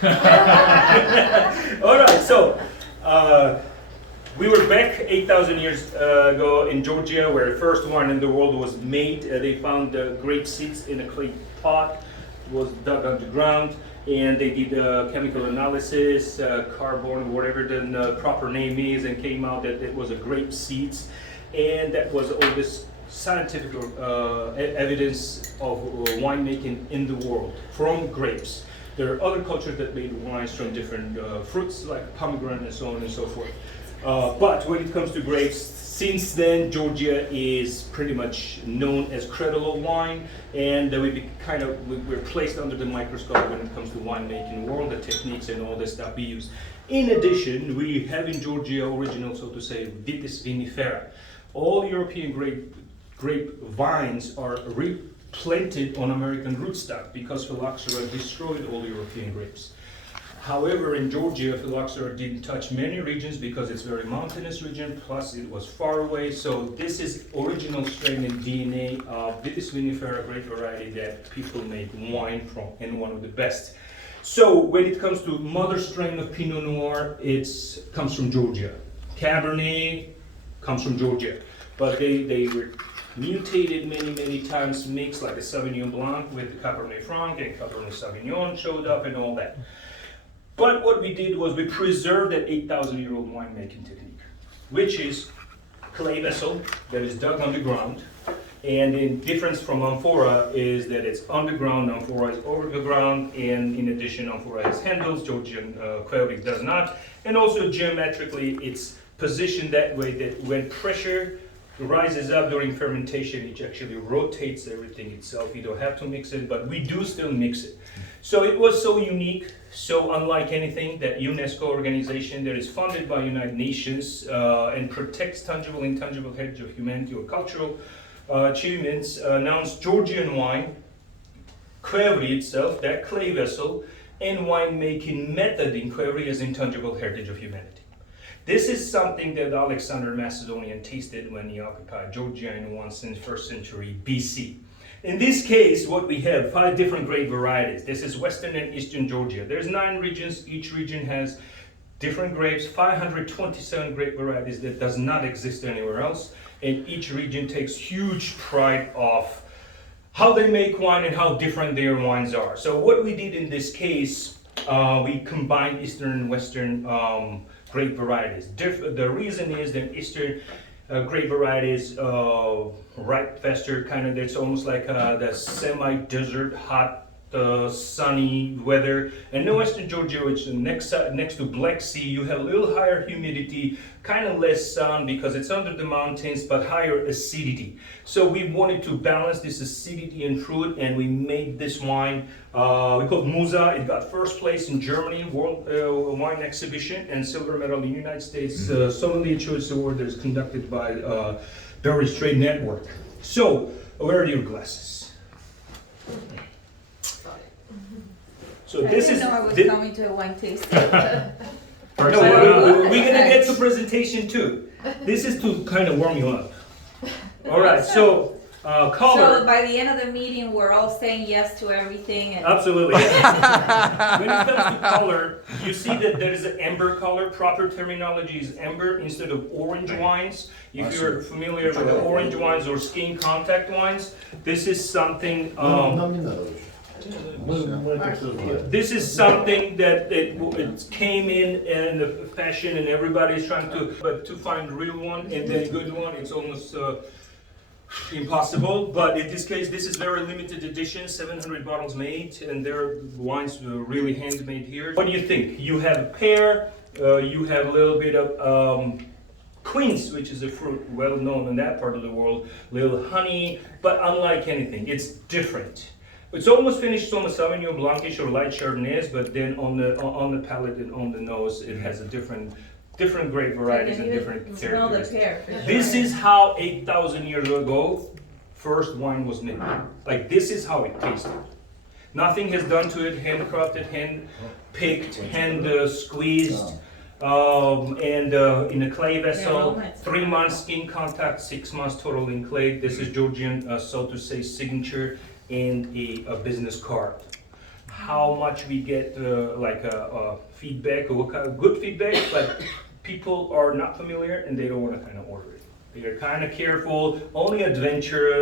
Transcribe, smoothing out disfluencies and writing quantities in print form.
All right, so we were back 8,000 years ago in Georgia, where the first wine in the world was made. They found grape seeds in a clay pot. It was dug underground, and they did chemical analysis, carbon, whatever the proper name is, and came out that it was a grape seeds, and that was all this scientific evidence of winemaking in the world from grapes. There are other cultures that made wines from different fruits like pomegranate and so on and so forth. But when it comes to grapes, since then Georgia is pretty much known as cradle of wine, and we're placed under the microscope when it comes to winemaking world, the techniques and all the stuff we use. In addition, we have in Georgia original, so to say, Vitis vinifera. All European grape vines are replanted on American rootstock because phylloxera destroyed all European grapes. However, in Georgia, phylloxera didn't touch many regions because it's a very mountainous region, plus it was far away. So this is original strain and DNA of Vitis vinifera, grape variety that people make wine from, and one of the best. So when it comes to mother strain of Pinot Noir, it comes from Georgia. Cabernet comes from Georgia, but they were mutated many times, mixed like a Sauvignon Blanc with the Cabernet Franc, and Cabernet Sauvignon showed up and all that. But what we did was we preserved that 8,000-year-old winemaking technique, which is clay vessel that is dug underground. And in difference from amphora is that it's underground, amphora is over the ground, and in addition, amphora has handles, Georgian Quailic does not. And also geometrically, it's positioned that way that when pressure rises up during fermentation, it actually rotates everything itself. You don't have to mix it, but we do still mix it. So it was so unique, so unlike anything that UNESCO organization that is funded by United Nations and protects tangible, intangible heritage of humanity or cultural achievements, announced Georgian wine, Quailic itself, that clay vessel, and winemaking method in Quailic as intangible heritage of humanity. This is something that Alexander Macedonian tasted when he occupied Georgia in the 1st century BC. In this case, what we have, 5 different grape varieties. This is Western and Eastern Georgia. There's 9 regions. Each region has different grapes, 527 grape varieties that does not exist anywhere else. And each region takes huge pride of how they make wine and how different their wines are. So what we did in this case, we combined Eastern and Western grape varieties. The reason is that Eastern grape varieties ripe faster, it's almost like the semi-desert, hot, sunny weather. And in Western Georgia, which is next to Black Sea, you have a little higher humidity, kind of less sun because it's under the mountains, but higher acidity. So we wanted to balance this acidity and fruit, and we made this wine. We called Musa. It got first place in Germany World Wine Exhibition and silver medal in the United States. Sommelier Choice Award that is conducted by Beverage Trade Network. So where are your glasses? So I didn't know I was coming to a wine tasting. We're gonna get to presentation too. This is to kind of warm you up. All right, so color. So by the end of the meeting, we're all saying yes to everything. And Absolutely. When it comes to color, you see that there is an amber color. Proper terminology is amber instead of orange wines. If you're familiar with the orange wines or skin contact wines, this is something. This is something that it came in the fashion, and everybody's trying to find real one and then good one. It's almost impossible. But in this case, this is very limited edition, 700 bottles made, and their wines were really handmade here. What do you think? You have a pear. You have a little bit of quince, which is a fruit well known in that part of the world. Little honey, but unlike anything, it's different. It's almost finished on the Sauvignon Blanc-ish or light Chardonnays, but then on the palate and on the nose, it has a different grape varieties and different characteristics. This is how 8,000 years ago first wine was made. Like this is how it tasted. Nothing has done to it. Handcrafted, hand picked, hand squeezed, and in a clay vessel. 3 months skin contact, 6 months total in clay. This is Georgian, so to say, signature. And a business card. how much we get feedback, or what kind of good feedback, but people are not familiar and they don't want to kind of order it. They are kind of careful, only adventurous.